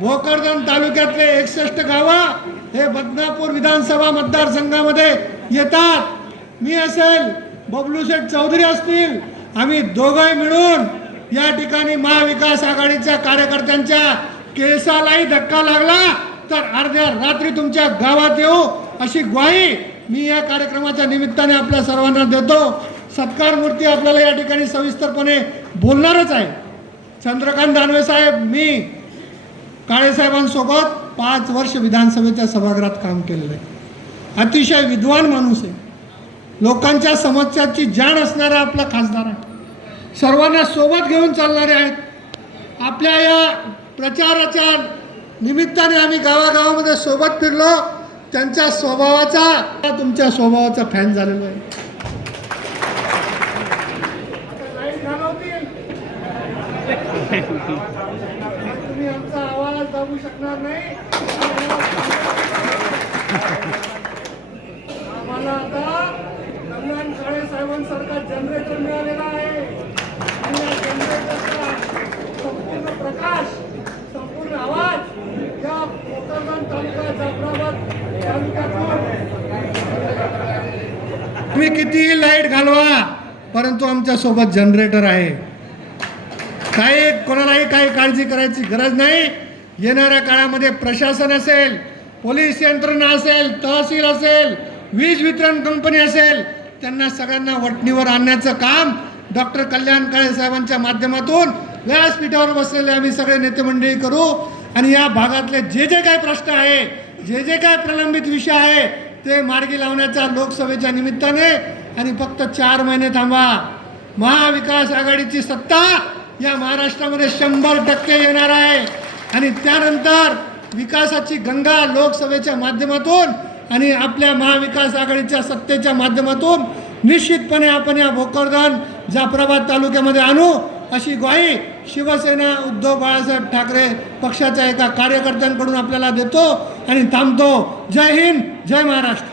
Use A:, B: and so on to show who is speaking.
A: भोकरदन तालुक्यातले एकसष्ट गावं हे बदनापूर विधानसभा मतदारसंघामध्ये येतात. मी असेल बबलू शेठ चौधरी असतील आम्ही दोघंही मिळून या ठिकाणी महाविकास आघाडीच्या कार्यकर्त्यांच्या केसालाही धक्का लागला तर अर्ध्या रात्री तुमच्या गावात येऊ अशी ग्वाही मी या कार्यक्रमाच्या निमित्ताने आपल्या सर्वांना देतो. सत्कार मूर्ती आपल्याला या ठिकाणी सविस्तरपणे बोलणारच आहे. चंद्रकांत दानवे साहेब मी काळेसाहेबांसोबत पाच वर्ष विधानसभेच्या सभागृहात काम केलेलं आहे. अतिशय विद्वान माणूस आहे. लोकांच्या समस्याची जाण असणारा आपला खासदार आहे. सर्वांना सोबत घेऊन चालणारे आहेत. आपल्या या प्रचाराच्या निमित्ताने आम्ही गावागावामध्ये सोबत फिरलो. त्यांच्या स्वभावाचा तुमच्या स्वभावाचा फॅन झालेलो आहे आता लाइट घालवतील. तुम्ही आमचा आवाज दाबू शकणार नाही. आम्हाला आता कल्याण काळे साहेबांसारखा जनरेटर मिळालेला आहे. आणि या जनरेटरचा संपूर्ण प्रकाश संपूर्ण आवाज या कोकणगण तालुका जाफराबाद तालुक्यातून. तुम्ही कितीही लाइट घालवा परंतु आमच्यासोबत जनरेटर आहे. काही कोणालाही काही काळजी करायची गरज नाही. येणाऱ्या काळामध्ये प्रशासन असेल पोलीस यंत्रणा असेल तहसील असेल वीज वितरण कंपनी असेल त्यांना सगळ्यांना वटणीवर आणण्याचं काम डॉक्टर कल्याण काळे साहेबांच्या माध्यमातून व्यासपीठावर बसलेले आम्ही सगळे नेते मंडळी करू. आणि या भागातले जे जे काही प्रश्न आहे जे जे काय प्रलंबित विषय आहे ते मार्गी लावण्याच्या लोकसभेच्या निमित्ताने आणि फक्त चार महिने थांबा. महाविकास आघाडीची सत्ता या महाराष्ट्रामध्ये शंभर टक्के येणार आहे. आणि त्यानंतर विकासाची गंगा लोकसभेच्या माध्यमातून आणि आपल्या महाविकास आघाडीच्या सत्तेच्या माध्यमातून निश्चितपणे आपण या भोकरदन जाफराबाद तालुक्यामध्ये आणू अशी ग्वाही शिवसेना उद्धव बाळासाहेब ठाकरे पक्षाच्या एका कार्यकर्त्यांकडून आपल्याला देतो आणि थांबतो. जय हिंद जय महाराष्ट्र.